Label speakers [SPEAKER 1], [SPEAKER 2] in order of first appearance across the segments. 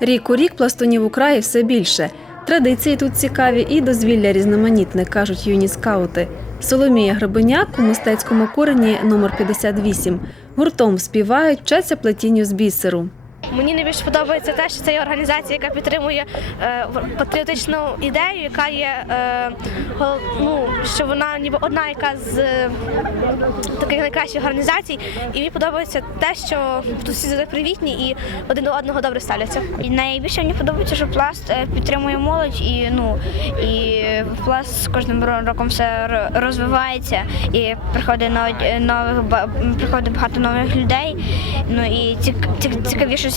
[SPEAKER 1] Рік у рік пластунів у краї все більше. Традиції тут цікаві і дозвілля різноманітне, кажуть юні скаути. Соломія Гребеняк у мистецькому корені номер 58. Гуртом співають, вчаться плетінню з бісеру.
[SPEAKER 2] Мені найбільше подобається те, що це є організація, яка підтримує е, патріотичну ідею, яка є е, ну, що вона ніби одна, яка з е, таких найкращих організацій. І мені подобається те, що тут всі завжди привітні і один до одного добре ставляться.
[SPEAKER 3] І найбільше мені подобається, що пласт підтримує молодь і ну і пласт з кожним роком все розвивається і приходить нових приходить багато нових людей. Ну і цік- цік- цікавіше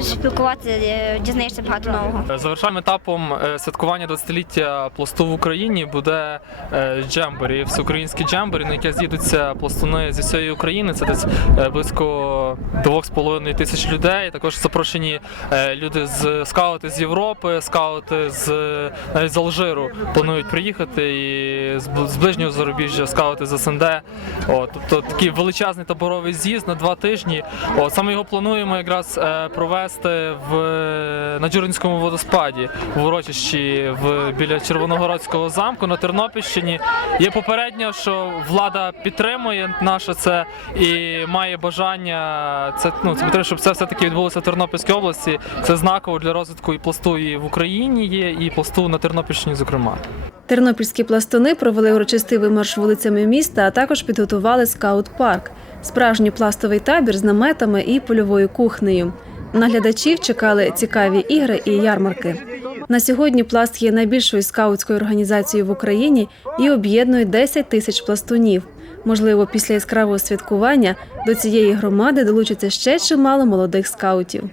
[SPEAKER 3] спілкуватися, е, дізнаєшся багато нового.
[SPEAKER 4] Завершальним етапом е, святкування 20-ліття пласту в Україні буде е, джемборі, всеукраїнський джемборі, на яке з'їдуться пластуни зі всієї України. Це десь е, близько 2,5 тисяч людей. Також запрошені е, люди з скаути з Європи, скаути з е, навіть з Алжиру планують приїхати і з ближнього зарубіжжя скаути з СНД. От, тобто такий величезний таборовий з'їзд на два тижні. От, саме його плануємо якраз е, провести в на Джуринському водоспаді в урочищі в біля Червоногородського замку на Тернопільщині. Є попередньо, що влада підтримує наше це і має бажання це ну це підтримує, щоб це все таки відбулося в Тернопільській області. Це знаково для розвитку і пласту і в Україні є, і пласту на Тернопільщині, зокрема.
[SPEAKER 1] Тернопільські пластуни провели урочистий вимарш вулицями міста, а також підготували скаут-парк справжній пластовий табір з наметами і польовою кухнею. На глядачів чекали цікаві ігри і ярмарки. На сьогодні пласт є найбільшою скаутською організацією в Україні і об'єднує 10 тисяч пластунів. Можливо, після яскравого святкування до цієї громади долучиться ще чимало молодих скаутів.